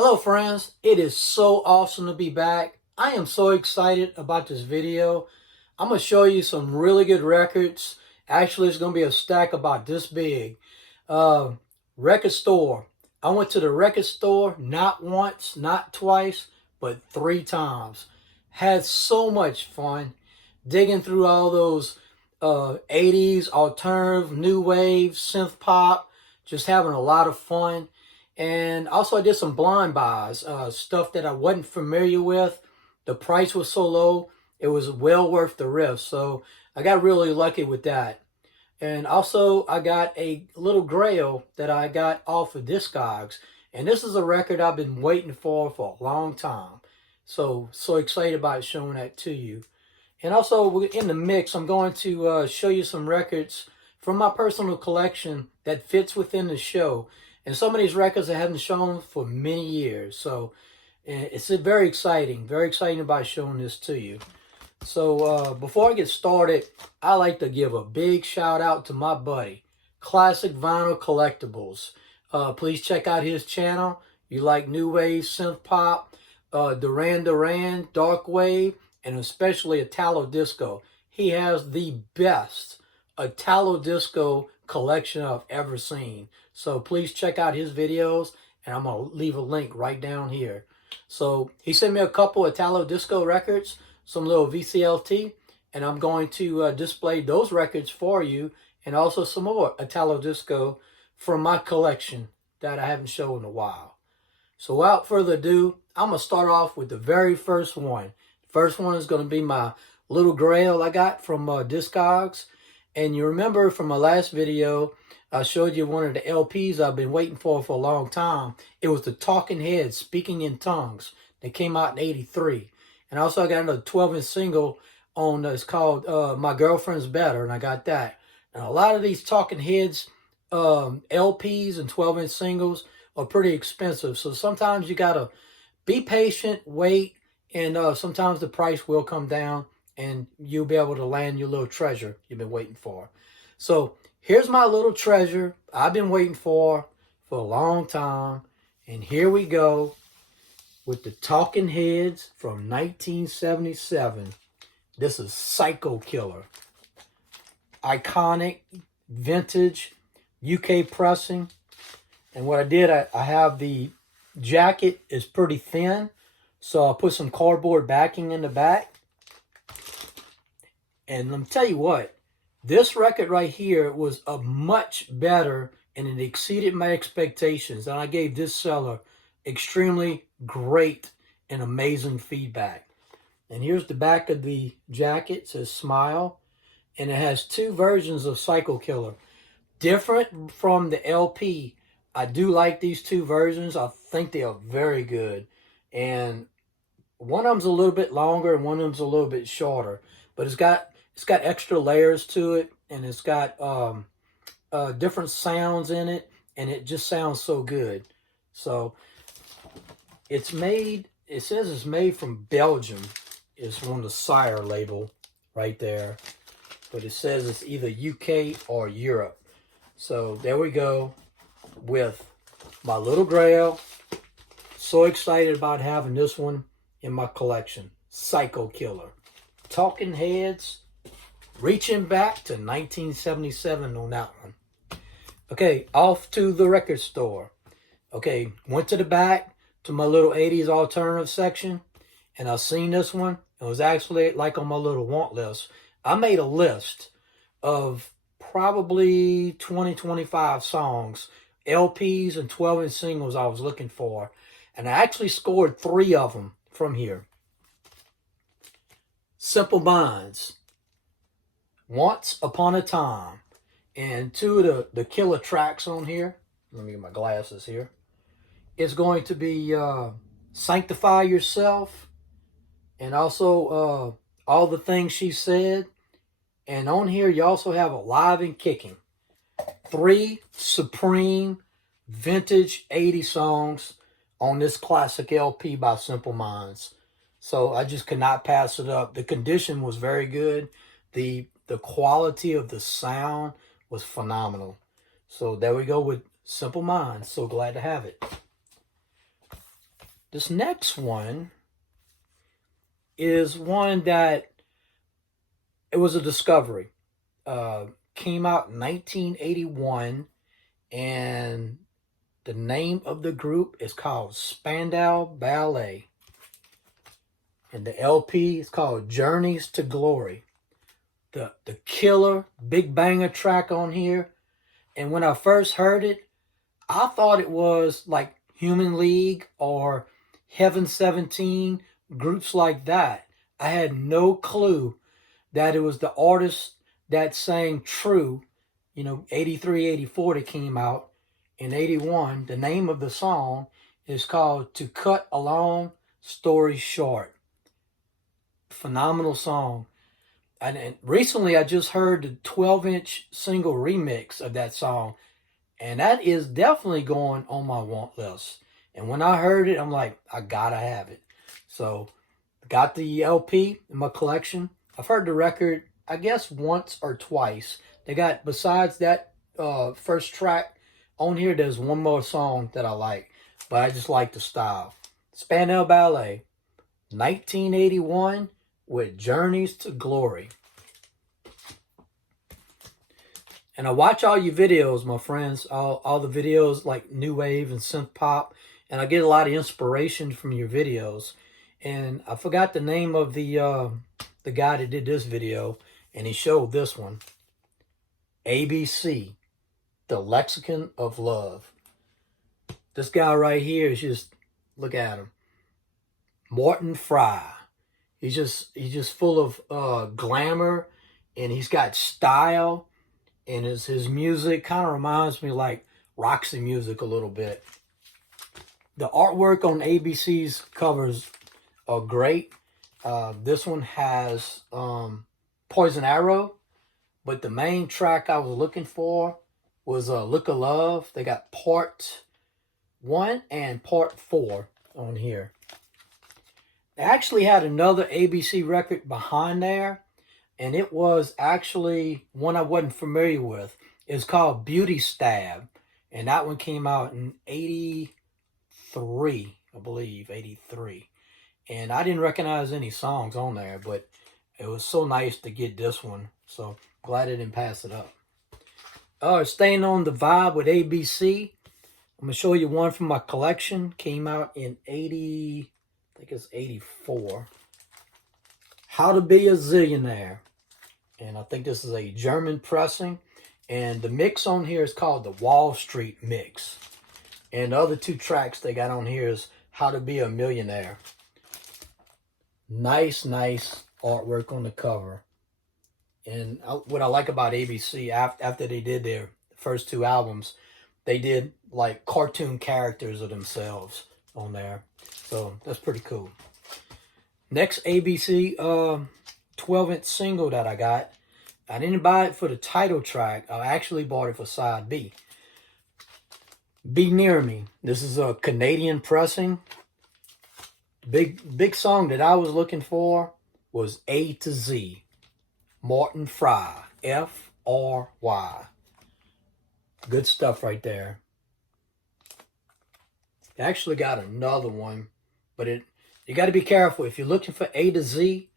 Hello friends, it is so awesome to be back. I am so excited about this video. I'm going to show you some really good records. Actually, it's going to be a stack about this big. Uh, Record store. I went to the record store not once, not twice, but 3 times. Had so much fun digging through all those 80s, alternative, new wave, synth pop, just having a lot of fun. And also I did some blind buys, stuff that I wasn't familiar with. The price was so low, it was well worth the risk. So I got really lucky with that. And also I got a little grail that I got off of Discogs. And this is a record I've been waiting for a long time. So excited about showing that to you. And also in the mix, I'm going to show you some records from my personal collection that fits within the show. And some of these records I haven't shown for many years. So it's very exciting about showing this to you. So before I get started, I like to give a big shout out to my buddy, Classic Vinyl Collectibles. Please check out his channel. You like new wave, synth pop, Duran Duran, dark wave, and especially Italo-Disco. He has the best Italo-Disco collection I've ever seen. So please check out his videos, and I'm going to leave a link right down here. So he sent me a couple Italo-Disco records, some little VCLT, and I'm going to display those records for you, and also some more Italo-Disco from my collection that I haven't shown in a while. So without further ado, I'm going to start off with the very first one. First one is going to be my little grail I got from Discogs. And you remember from my last video, I showed you one of the LPs I've been waiting for a long time. It was the Talking Heads, Speaking in Tongues. They came out in '83. And also I got another 12-inch single on, it's called My Girlfriend's Better, and I got that. And a lot of these Talking Heads LPs and 12-inch singles are pretty expensive. So sometimes you got to be patient, wait, and sometimes the price will come down and you'll be able to land your little treasure you've been waiting for. So here's my little treasure I've been waiting for a long time. And here we go with the Talking Heads from 1977. This is Psycho Killer. Iconic, vintage, UK pressing. And what I did, I have the jacket is pretty thin. So I put some cardboard backing in the back. And let me tell you what, this record right here was a much better, and it exceeded my expectations. And I gave this seller extremely great and amazing feedback. And here's the back of the jacket. It says Smile. And it has 2 versions of Psycho Killer. Different from the LP. I do like these 2 versions. I think they are very good. And one of them's a little bit longer and one of them's a little bit shorter. But it's got extra layers to it, and it's got different sounds in it, and it just sounds so good. So it's made, it says it's made from Belgium. It's on the Sire label right there. But it says it's either UK or Europe. So there we go with my little grail. So excited about having this one in my collection. Psycho Killer. Talking Heads. Reaching back to 1977 on that one. Okay, off to the record store. Okay, went to the back to my little 80s alternative section, and I seen this one. It was actually like on my little want list. I made a list of probably 20-25 songs, LPs and 12-inch singles I was looking for, and I actually scored 3 of them from here. Simple Minds, Once Upon a Time, and 2 of the killer tracks on here. Let me get my glasses here. It's going to be Sanctify Yourself, and also All the Things She Said. And on here you also have Alive and Kicking. 3 supreme vintage 80 songs on this classic LP by Simple Minds. So I just could not pass it up. The condition was very good. The quality of the sound was phenomenal. So there we go with Simple Minds. So glad to have it. This next one is one that it was a discovery. Came out in 1981, and the name of the group is called Spandau Ballet. And the LP is called Journeys to Glory. The killer big banger track on here. And when I first heard it, I thought it was like Human League or Heaven 17, groups like that. I had no clue that it was the artist that sang True, 83, 84 that came out in 81. The name of the song is called To Cut a Long Story Short. Phenomenal song. And recently I just heard the 12-inch single remix of that song, and that is definitely going on my want list. And when I heard it, I'm like, I gotta have it. So, got the LP in my collection. I've heard the record, I guess, once or twice. They got, besides that first track on here, there's one more song that I like. But I just like the style. Spandau Ballet, 1981, with Journeys to Glory. And I watch all your videos, my friends, all the videos like New Wave and Synth-pop, and I get a lot of inspiration from your videos. And I forgot the name of the guy that did this video, and he showed this one. ABC, the Lexicon of Love. This guy right here is just, look at him. Morton Fry. He's just full of glamour, and he's got style, and his music kind of reminds me like Roxy Music a little bit. The artwork on ABC's covers are great. This one has Poison Arrow, but the main track I was looking for was Look of Love. They got part 1 and part 4 on here. They actually had another ABC record behind there, and it was actually one I wasn't familiar with. It's called Beauty Stab, and that one came out in 83, I believe, 83. And I didn't recognize any songs on there, but it was so nice to get this one, so glad I didn't pass it up. Staying on the vibe with ABC, I'm going to show you one from my collection. Came out in 80... I think it's 84. How to Be a Zillionaire. And I think this is a German pressing. And the mix on here is called the Wall Street Mix. And the other 2 tracks they got on here is How to Be a Millionaire. Nice artwork on the cover. And what I like about ABC, after they did their first 2 albums, they did like cartoon characters of themselves on there. So that's pretty cool. Next ABC 12-inch single that I got. I didn't buy it for the title track. I actually bought it for side B. Be Near Me. This is a Canadian pressing. Big song that I was looking for was A to Z. Morton Fry. F-R-Y. Good stuff right there. I actually got another one, but you got to be careful. If you're looking for A to Z,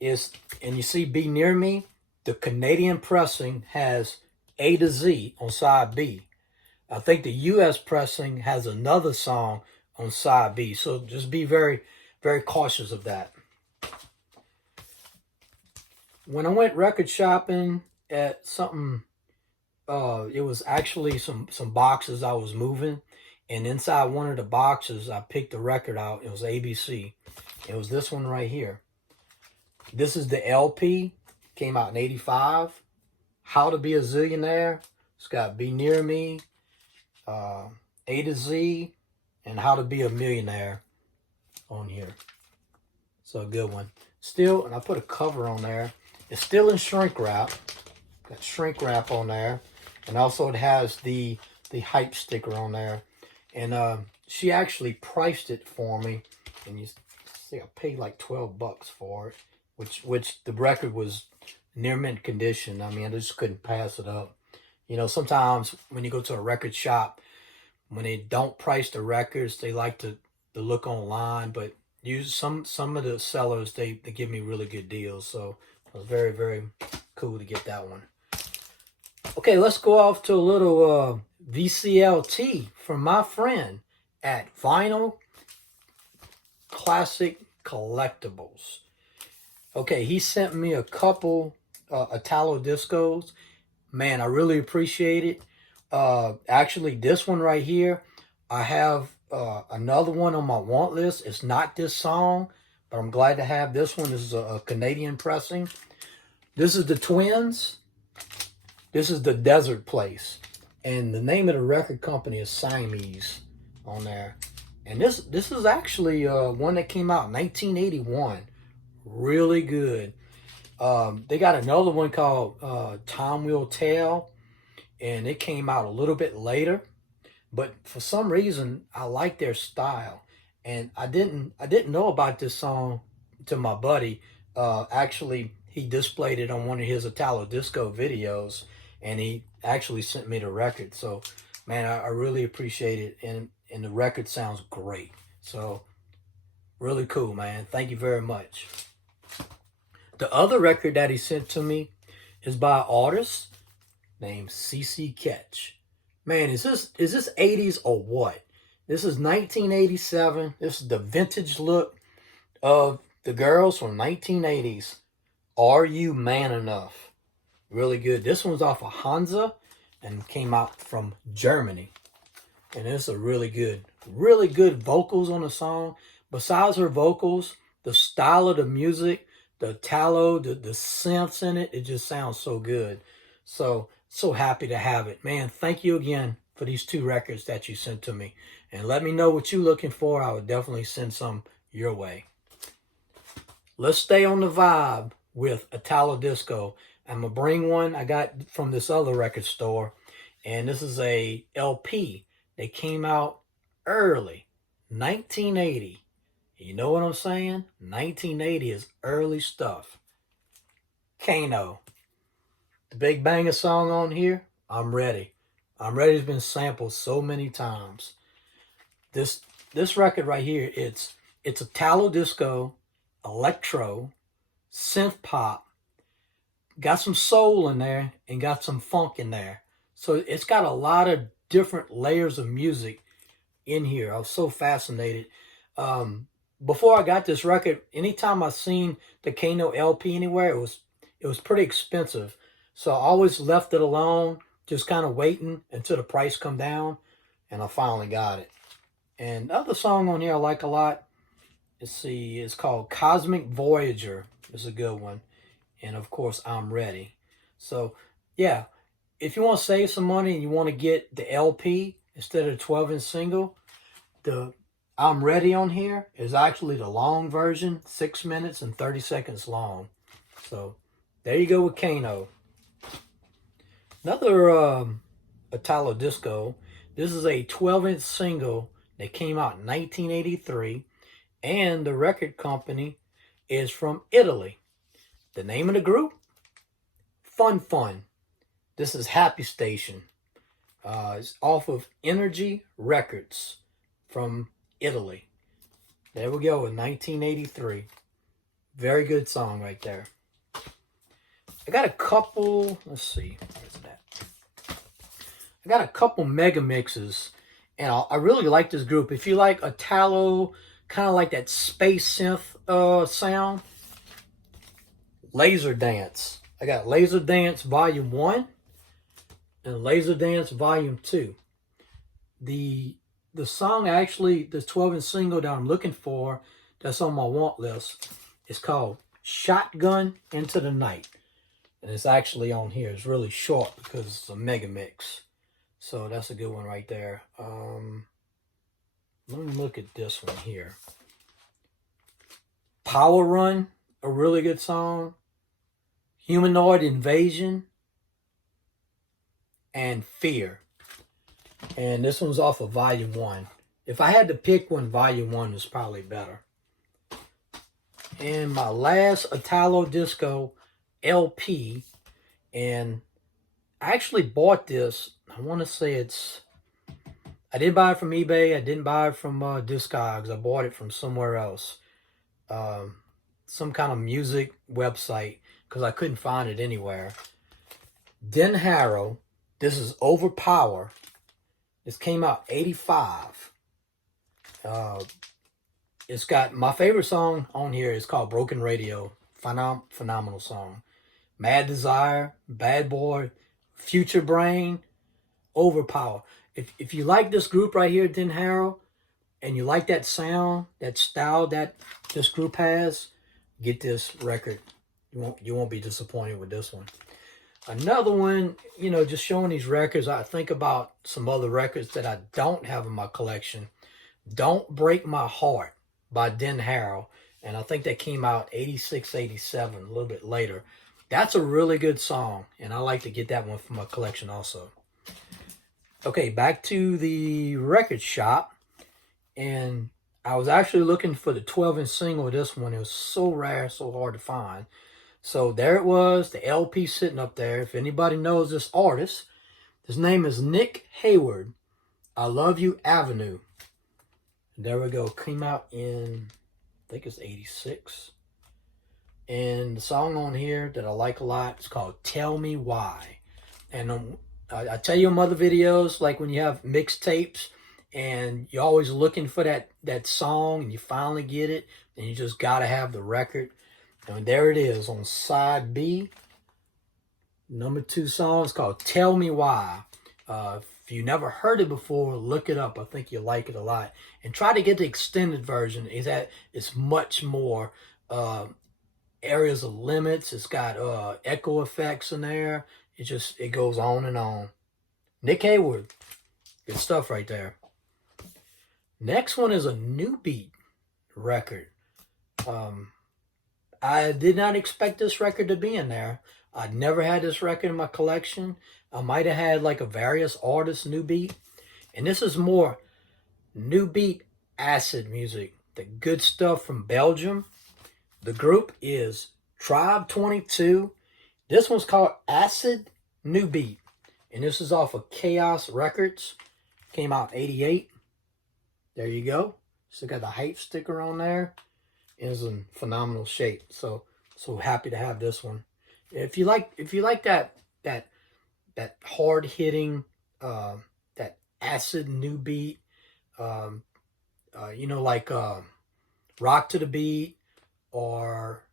and you see Be Near Me, the Canadian pressing has A to Z on side B. I think the U.S. pressing has another song on side B, so just be very, very cautious of that. When I went record shopping at something, it was actually some boxes I was moving. And inside one of the boxes, I picked a record out. It was ABC. It was this one right here. This is the LP. Came out in 85. How to Be a Zillionaire. It's got Be Near Me, A to Z, and How to Be a Millionaire on here. So a good one. Still, and I put a cover on there. It's still in shrink wrap. Got shrink wrap on there. And also it has the hype sticker on there. And she actually priced it for me, and you see I paid like $12 for it, which the record was near mint condition. I mean, I just couldn't pass it up. Sometimes when you go to a record shop, when they don't price the records, they like to the look online, but use some of the sellers, they give me really good deals. So it was very, very cool to get that one. Okay, let's go off to a little VCLT from my friend at Vinyl Classic Collectibles. Okay, he sent me a couple Italo-Discos. Man, I really appreciate it. Actually, this one right here, I have another one on my want list. It's not this song, but I'm glad to have this one. This is a Canadian pressing. This is the Twins. This is the Desert Place. And the name of the record company is Siamese on there. And this is actually one that came out in 1981. Really good. They got another one called Time Will Tell, and it came out a little bit later. But for some reason, I like their style, and I didn't know about this song to my buddy. Actually, he displayed it on one of his Italo-Disco videos, and he actually sent me the record. So, man, I really appreciate it, and the record sounds great. So, really cool, man. Thank you very much. The other record that he sent to me is by an artist named CC Ketch. Man, is this 80s or what? This is 1987. This is the vintage look of the girls from 1980s. Are You Man Enough? Really good. This one's off of Hansa and came out from Germany. And it's a really good vocals on the song. Besides her vocals, the style of the music, the Italo, the synths in it just sounds so good. So happy to have it. Man, thank you again for these two records that you sent to me. And let me know what you're looking for. I would definitely send some your way. Let's stay on the vibe with Italo-Disco. I'm going to bring one I got from this other record store. And this is a LP. They came out early, 1980. You know what I'm saying? 1980 is early stuff. Kano. The Big Banger song on here, I'm Ready. I'm Ready has been sampled so many times. This record right here, it's Italo-Disco, electro, synth pop, got some soul in there and got some funk in there. So it's got a lot of different layers of music in here. I was so fascinated. Before I got this record, anytime I seen the Kano LP anywhere, it was pretty expensive. So I always left it alone, just kind of waiting until the price come down, and I finally got it. And the other song on here I like a lot, let's see, it's called Cosmic Voyager. It's a good one. And of course, I'm Ready. So yeah, if you want to save some money and you want to get the LP instead of the 12-inch single, the I'm Ready on here is actually the long version, 6 minutes and 30 seconds long. So there you go with Kano. Another Italo-Disco. This is a 12-inch single that came out in 1983, and the record company is from Italy. The name of the group? Fun Fun. This is Happy Station. It's off of Energy Records from Italy. There we go, in 1983. Very good song right there. I got a couple, let's see, where's that? I got a couple mega mixes, and I really like this group. If you like Italo, kind of like that space synth sound, Laser Dance. I got Laser Dance Volume 1 and Laser Dance Volume 2. The song actually, this 12-inch single that I'm looking for, that's on my want list, is called Shotgun Into the Night. And it's actually on here. It's really short because it's a mega mix. So that's a good one right there. Let me look at this one here. Power Run, a really good song. Humanoid Invasion. And Fear. And this one's off of Volume 1. If I had to pick one, Volume 1 is probably better. And my last Italo-Disco LP, and I actually bought this, I want to say it's I didn't buy it from eBay. I didn't buy it from Discogs. I bought it from somewhere else. Um, some kind of music website because I couldn't find it anywhere. Den Harrow. This is Overpower. This came out 85. It's got my favorite song on here. It's called Broken Radio. Phenomenal song. Mad Desire, Bad Boy, Future Brain, Overpower. If you like this group right here, Den Harrow, and you like that sound, that style that this group has, get this record. You won't be disappointed with this one. Another one, you know, just showing these records, I think about some other records that I don't have in my collection. Don't Break My Heart by Den Harrow. And I think that came out 86, 87, a little bit later. That's a really good song, and I like to get that one from my collection also. Okay, back to the record shop, and I was actually looking for the 12-inch single of this one. It was so rare, so hard to find. So there it was, the LP sitting up there. If anybody knows this artist, his name is Nick Hayward. I Love You Avenue. There we go. Came out in, I think it's 86. And the song on here that I like a lot is called Tell Me Why. And I tell you in other videos, like when you have mixtapes and you're always looking for that song and you finally get it, and you just got to have the record. And there it is on side B. Number 2 song is called Tell Me Why. If you never heard it before, look it up. I think you'll like it a lot. And try to get the extended version. It's much more areas of limits. It's got echo effects in there. It goes on and on. Nick Hayward. Good stuff right there. Next one is a New Beat record. I did not expect this record to be in there. I'd never had this record in my collection. I might have had like a various artists New Beat. And this is more New Beat acid music. The good stuff from Belgium. The group is Tribe 22. This one's called Acid New Beat. And this is off of Chaos Records. Came out 88. There you go. Still got the hype sticker on there. It's in phenomenal shape. So happy to have this one. If you like that hard hitting, that acid new beat, you know, like Rock to the Beat, or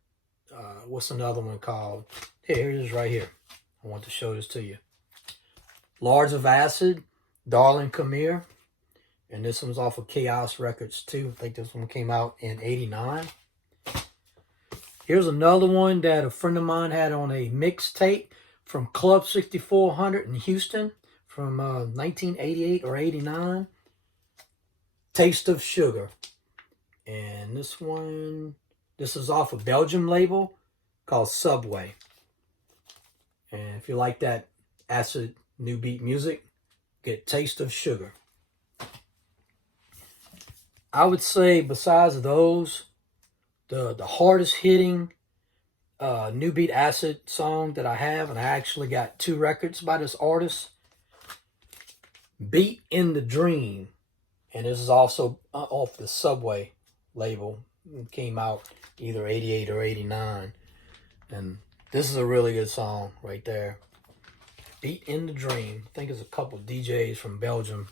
what's another one called? Here it is right here. I want to show this to you. Lords of Acid, Darling Come Here. And this one's off of Chaos Records too. I think this one came out in 89. Here's another one that a friend of mine had on a mixtape from Club 6400 in Houston from 1988 or 89. Taste of Sugar. And this is off a Belgium label called Subway. And if you like that acid new beat music, get Taste of Sugar. I would say besides those, the hardest hitting new beat acid song that I have, and I actually got 2 records by this artist, Beat in the Dream. And this is also off the Subway label. It came out either 88 or 89. And this is a really good song right there. Beat in the Dream. I think it's a couple DJs from Belgium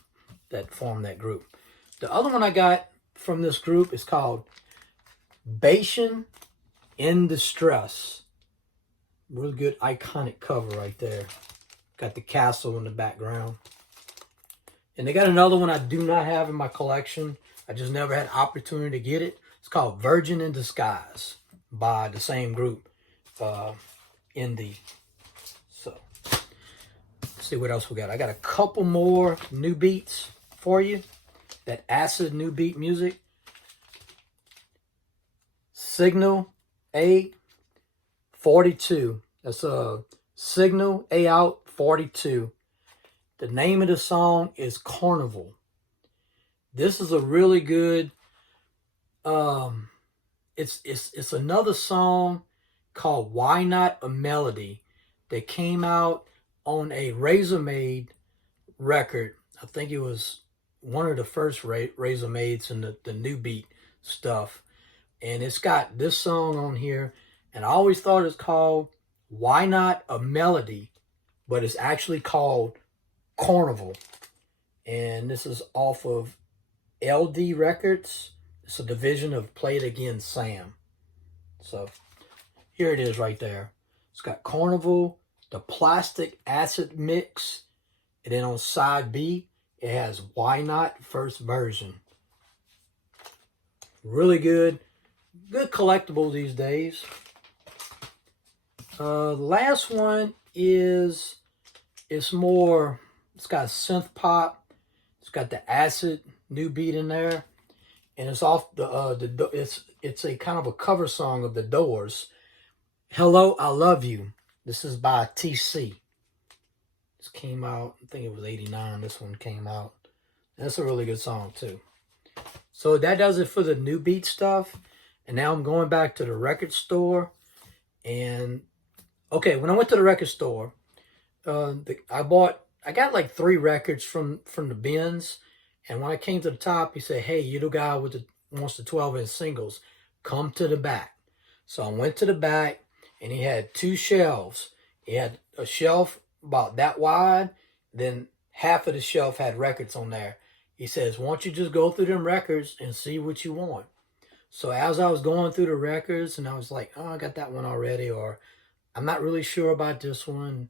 that formed that group. The other one I got from this group is called Bashan in Distress. Really good iconic cover right there. Got the castle in the background. And they got another one I do not have in my collection. I just never had opportunity to get it. It's called Virgin in Disguise by the same group, Indie. So, let's see what else we got. I got a couple more new beats for you. That acid new beat music. Signal A 42. That's a Signal A Out 42. The name of the song is Carnival. This is a really good, it's another song called Why Not a Melody that came out on a Razor Made record. I think it was one of the first Razor Maids and the new beat stuff. And it's got this song on here. And I always thought it's called Why Not a Melody, but it's actually called Carnival. And this is off of LD Records. It's a division of Play It Again Sam. So here it is right there. It's got Carnival, the Plastic Acid Mix, and then on side B, it has Why Not first version. Really good. Good collectible these days. The last one it's got Synth-pop. It's got the acid new beat in there. And it's off it's a kind of a cover song of The Doors. Hello, I Love You. This is by TC. This came out, I think it was 89. This one came out. That's a really good song too. So that does it for the new beat stuff. And now I'm going back to the record store. And okay, when I went to the record store, I got like 3 records from the bins. And when I came to the top, he said, hey, you're the guy wants the 12-inch singles. Come to the back. So I went to the back, and he had 2 shelves. He had a shelf about that wide. Then half of the shelf had records on there. He says, why don't you just go through them records and see what you want? So as I was going through the records, and I was like, oh, I got that one already, or I'm not really sure about this one.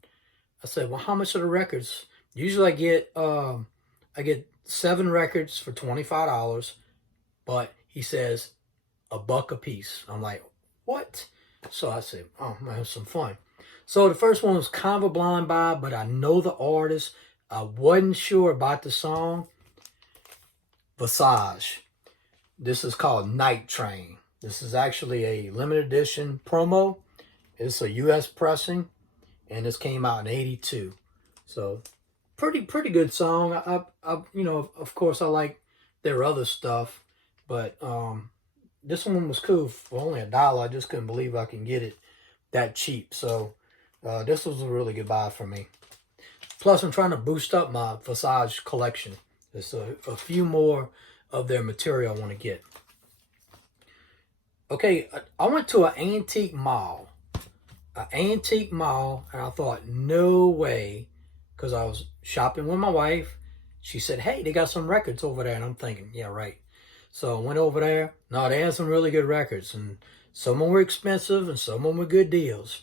I said, well, how much are the records? Usually I get 7 records for $25, but he says $1 a piece. I'm like, what? So I said, oh, I'm gonna have some fun. So the first one was kind of a blind buy, but I know the artist. I wasn't sure about the song. Visage. This is called Night Train. This is actually a limited edition promo. It's a U.S. pressing, and this came out in '82. So pretty good song. I you know, of course I like their other stuff, but this one was cool for only $1. I just couldn't believe I can get it that cheap. So this was a really good buy for me. Plus, I'm trying to boost up my Visage collection. There's a few more of their material I want to get. Okay, I went to an antique mall. And I thought, no way, because I was shopping with my wife. She said, hey, they got some records over there. And I'm thinking, yeah, right. So I went over there. No, they had some really good records. And some of them were expensive and some of them were good deals.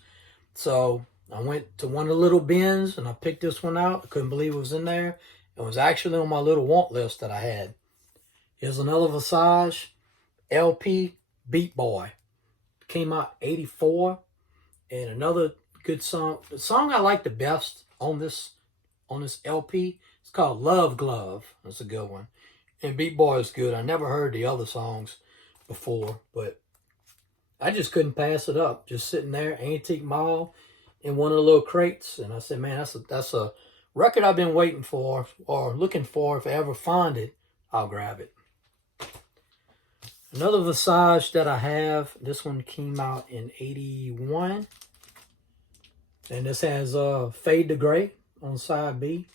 So I went to one of the little bins and I picked this one out. I couldn't believe it was in there. It was actually on my little want list that I had. Here's another Visage LP, Beat Boy. Came out '84. And another good song. The song I like the best on this LP, it's called Love Glove. That's a good one. And Beat Boy is good. I never heard the other songs before, but I just couldn't pass it up. Just sitting there, antique mall, in one of the little crates. And I said, man, that's a record I've been waiting for or looking for. If I ever find it, I'll grab it. Another Visage that I have, this one came out in '81. And this has Fade to Gray on side B.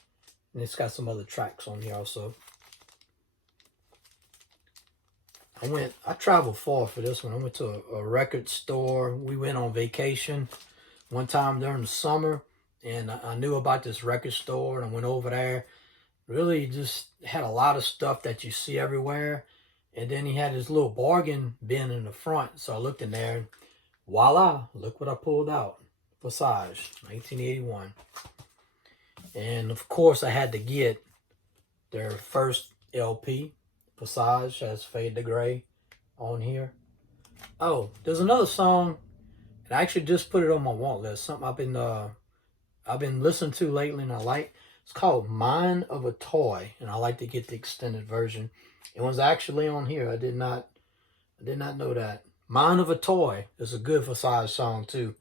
And it's got some other tracks on here also. I traveled far for this one. I went to a record store. We went on vacation one time during the summer. And I knew about this record store. And I went over there. Really just had a lot of stuff that you see everywhere. And then he had his little bargain bin in the front. So I looked in there. And voila, look what I pulled out. Visage, 1981. And of course I had to get their first LP. Visage has Fade to Gray on here. Oh, there's another song, and I actually just put it on my want list. Something I've been listening to lately and I like. It's called Mind of a Toy, and I like to get the extended version. It was actually on here. I did not know that. Mind of a Toy is a good Visage song too,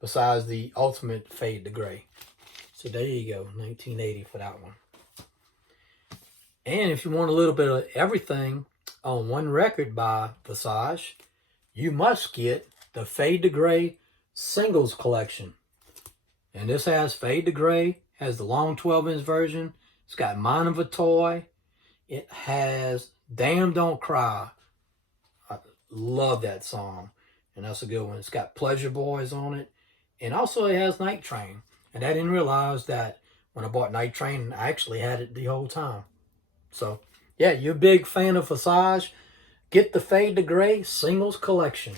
besides the ultimate Fade to Gray. So there you go, 1980 for that one. And if you want a little bit of everything on one record by Visage, you must get the Fade to Gray singles collection. And this has Fade to Gray, has the long 12-inch version. It's got Mind of a Toy. it has Damn Don't Cry. I love that song. And that's a good one. It's got Pleasure Boys on it. And also it has Night Train. And I didn't realize that when I bought Night Train, I actually had it the whole time. So, yeah, you're a big fan of Visage, get the Fade to Gray Singles Collection.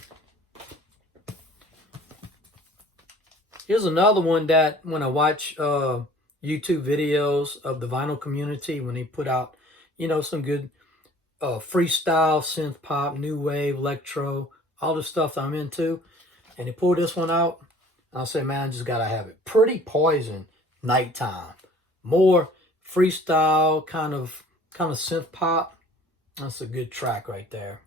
Here's another one that when I watch YouTube videos of the vinyl community, when they put out, you know, some good freestyle, synth pop, new wave, electro, all the stuff that I'm into, and they pull this one out, I'll say, man, I just gotta have it. Pretty Poison, Nighttime. More freestyle, kind of synth pop. That's a good track right there.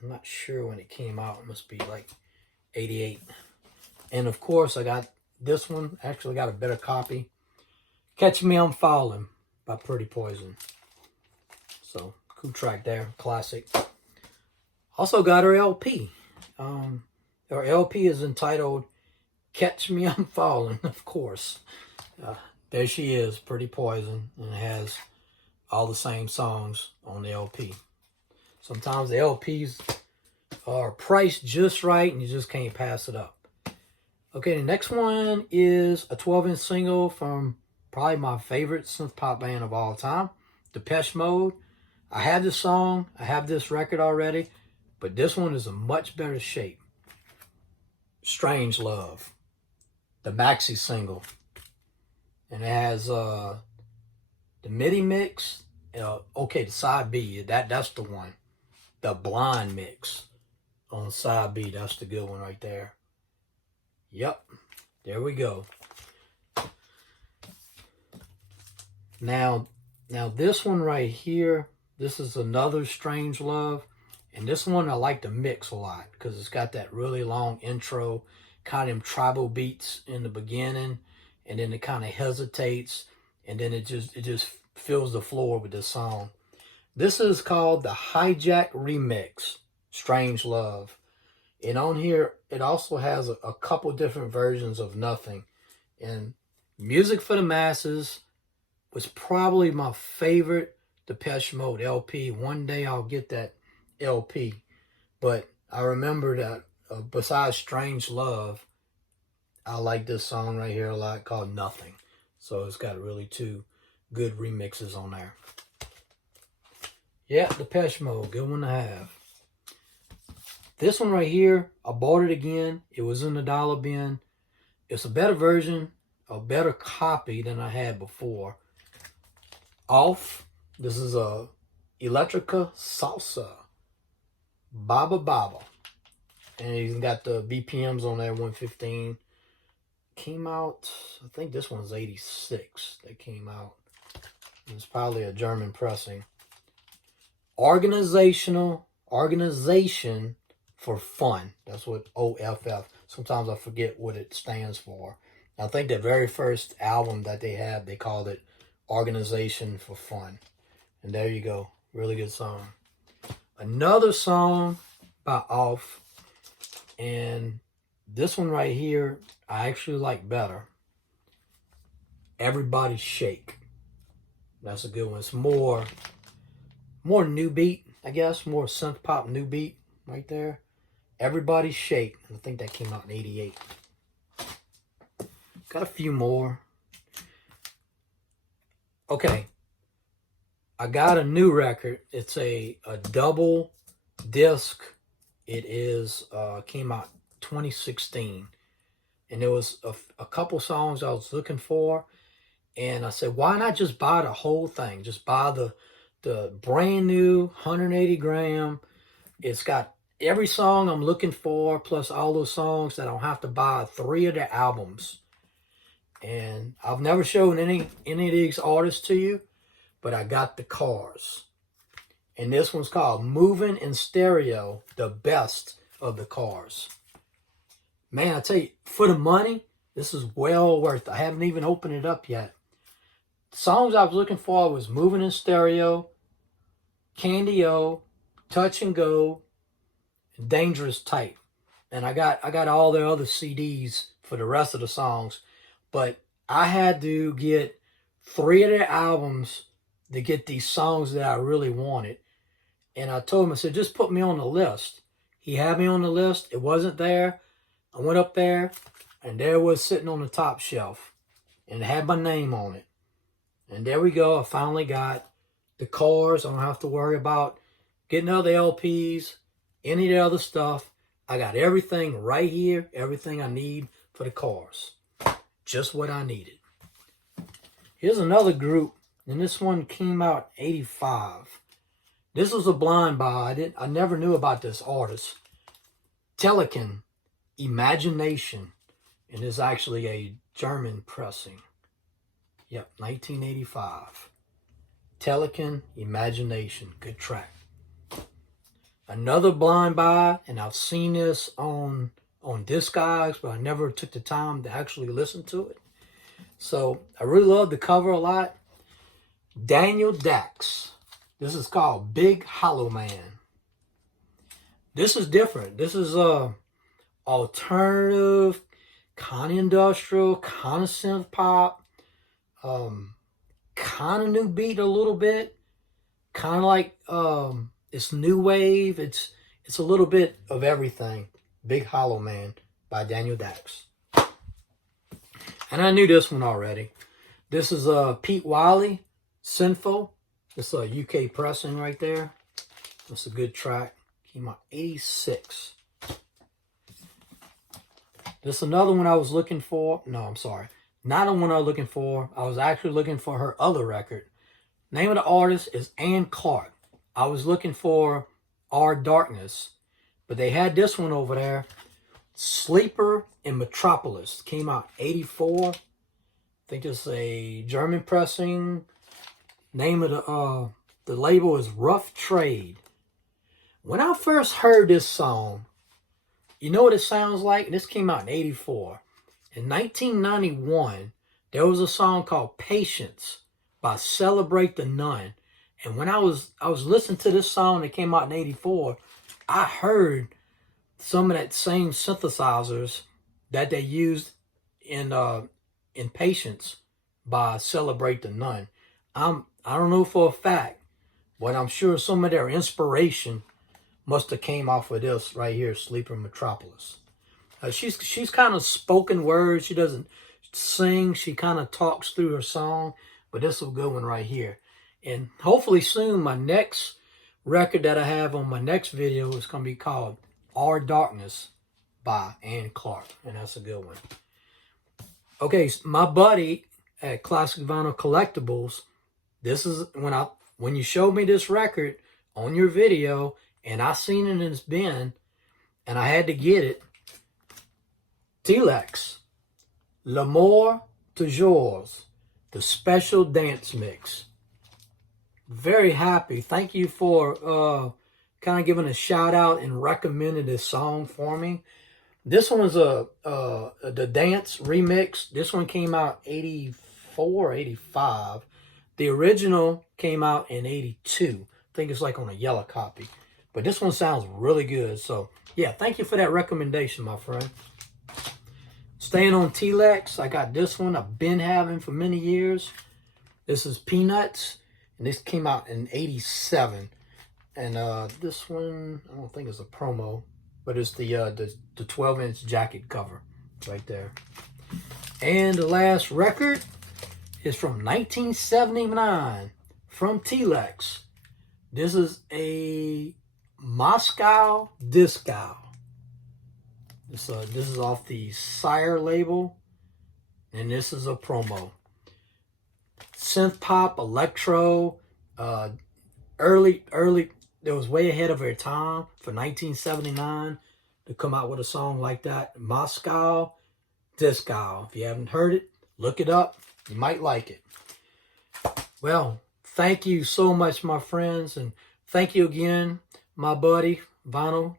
I'm not sure when it came out. It must be like 88. And of course, I got this one. Actually got a better copy. Catch Me I'm Falling by Pretty Poison. So, cool track there. Classic. Also got her LP. Her LP is entitled Catch Me I'm Falling, of course. There she is, Pretty Poison. And it has all the same songs on the LP. Sometimes the LPs are priced just right and you just can't pass it up. Okay, the next one is a 12-inch single from probably my favorite synth pop band of all time, Depeche Mode. I have this song, I have this record already, but this one is in much better shape. Strange Love, the maxi single. And it has the MIDI mix. Okay, the side B, that's the one. The blind mix on side B, that's the good one right there. Yep, there we go. Now this one right here, this is another Strange Love. And this one I like to mix a lot because it's got that really long intro, kind of them tribal beats in the beginning, and then it kind of hesitates, and then it just fills the floor with the song. This is called the Hijack Remix, Strange Love. And on here, it also has a couple different versions of Nothing. And Music for the Masses was probably my favorite Depeche Mode LP. One day I'll get that LP. But I remember that besides Strange Love, I like this song right here a lot called Nothing. So it's got really two good remixes on there. Yeah, Depeche Mode, good one to have. This one right here, I bought it again. It was in the dollar bin. It's a better version, a better copy than I had before. Off, this is a Electrica Salsa. Baba Baba. And he's got the BPMs on there, 115. Came out, I think this one's 86 that came out. It's probably a German pressing. Organization for Fun. That's what OFF. Sometimes I forget what it stands for. I think the very first album that they had, they called it Organization for Fun. And there you go. Really good song. Another song by Off. And this one right here, I actually like better. Everybody Shake. That's a good one. It's more new beat, I guess. More synth pop new beat right there. Everybody Shake. I think that came out in 88. Got a few more. Okay. I got a new record. It's a double disc. It is came out 2016. And there was a couple songs I was looking for. And I said, why not just buy the whole thing? Just buy the brand new 180 gram. It's got every song I'm looking for, plus all those songs that I don't have to buy 3 of their albums. And I've never shown any of these artists to you, but I got the Cars. And this one's called Moving in Stereo, the best of the Cars. Man, I tell you, for the money, this is well worth it. I haven't even opened it up yet. The songs I was looking for was Moving in Stereo, Candy O, Touch and Go, and Dangerous Type. And I got all their other CDs for the rest of the songs. But I had to get 3 of their albums to get these songs that I really wanted. And I told him, I said, just put me on the list. He had me on the list. It wasn't there. I went up there, and there it was sitting on the top shelf. And it had my name on it. And there we go. I finally got the Cars. I don't have to worry about getting other LPs, any of the other stuff. I got everything right here, everything I need for the Cars. Just what I needed. Here's another group, and this one came out 85. This was a blind buy. I never knew about this artist. Telekin, Imagination, and it's actually a German pressing. Yep, 1985. Telekin, Imagination, good track. Another blind buy, and I've seen this on Discogs, but I never took the time to actually listen to it. So I really love the cover a lot. Daniel Dax. This is called Big Hollow Man. This is different. This is alternative, kind of industrial, kind of synth pop, kind of new beat a little bit, kind of like it's new wave. It's a little bit of everything. Big Hollow Man by Daniel Dax. And I knew this one already. This is Pete Wiley, Synth-pop. It's a UK pressing right there. That's a good track. Came out 86. This is another one I was looking for. No, I'm sorry. Not the one I was looking for. I was actually looking for her other record. Name of the artist is Ann Clark. I was looking for Our Darkness. But they had this one over there. Sleeper in Metropolis. Came out 84. I think it's a German pressing. Name of the label is Rough Trade. When I first heard this song, you know what it sounds like? This came out in 84. In 1991, there was a song called Patience by Celebrate the Nun. And when I was listening to this song that came out in 84, I heard some of that same synthesizers that they used in Patience by Celebrate the Nun. I don't know for a fact, but I'm sure some of their inspiration must have came off of this right here, Sleeper Metropolis. She's kind of spoken word. She doesn't sing. She kind of talks through her song, but this is a good one right here. And hopefully soon, my next record that I have on my next video is going to be called Our Darkness by Ann Clark, and that's a good one. Okay, my buddy at Classic Vinyl Collectibles, this is when you showed me this record on your video, and I seen it in its bin, and I had to get it. Telex, L'amour toujours, the special dance mix. Very happy. Thank you for kind of giving a shout out and recommending this song for me. This one was the dance remix. This one came out 84, 85. The original came out in 82. I think it's like on a yellow copy. But this one sounds really good. So, yeah, thank you for that recommendation, my friend. Staying on Telex, I got this one I've been having for many years. This is Peanuts, and this came out in 87. And this one, I don't think it's a promo, but it's the 12-inch jacket cover right there. And the last record is from 1979 from Telex. This is a Moscow Disco. This is off the Sire label, and this is a promo. Synth pop, electro, early. It was way ahead of their time for 1979 to come out with a song like that. Moscow Disco. If you haven't heard it, look it up. You might like it. Well, thank you so much, my friends, and thank you again, my buddy, Vinyl.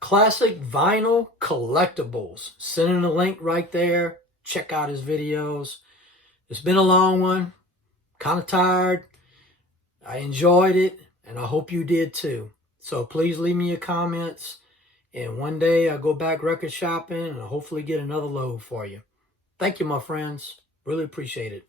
Classic Vinyl Collectibles. Sending the link right there. Check out his videos. It's been a long one. Kind of tired. I enjoyed it, and I hope you did too. So please leave me your comments. And one day I'll go back record shopping and I'll hopefully get another load for you. Thank you, my friends. Really appreciate it.